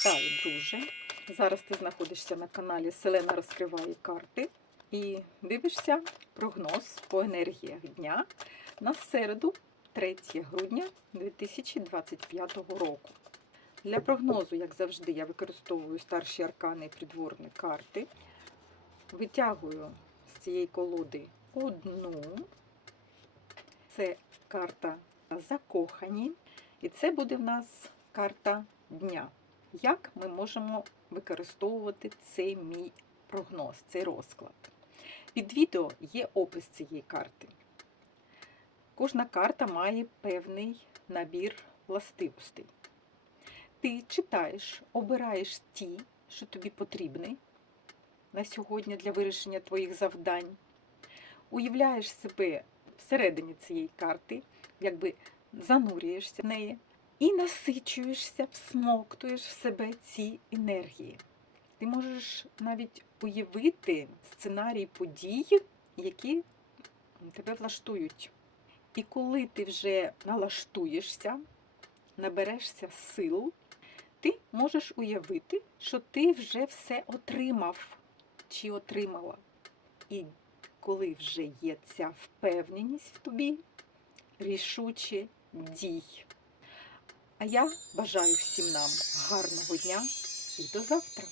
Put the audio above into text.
Вітаю, друже! Зараз ти знаходишся на каналі Селена розкриває карти і дивишся прогноз по енергіях дня на середу, 3 грудня 2025 року. Для прогнозу, як завжди, я використовую старші аркани і придворні карти. Витягую з цієї колоди одну. Це карта закохані. І це буде в нас карта дня. Як ми можемо використовувати цей мій прогноз, цей розклад? Під відео є опис цієї карти. Кожна карта має певний набір властивостей. Ти читаєш, обираєш ті, що тобі потрібні на сьогодні для вирішення твоїх завдань. Уявляєш себе всередині цієї карти, якби занурюєшся в неї і насичуєшся, всмоктуєш в себе ці енергії. Ти можеш навіть уявити сценарій подій, які тебе влаштують. І коли ти вже налаштуєшся, наберешся сил, ти можеш уявити, що ти вже все отримав чи отримала. І коли вже є ця впевненість в тобі, рішуче дій. А я бажаю всім нам гарного дня і до завтра!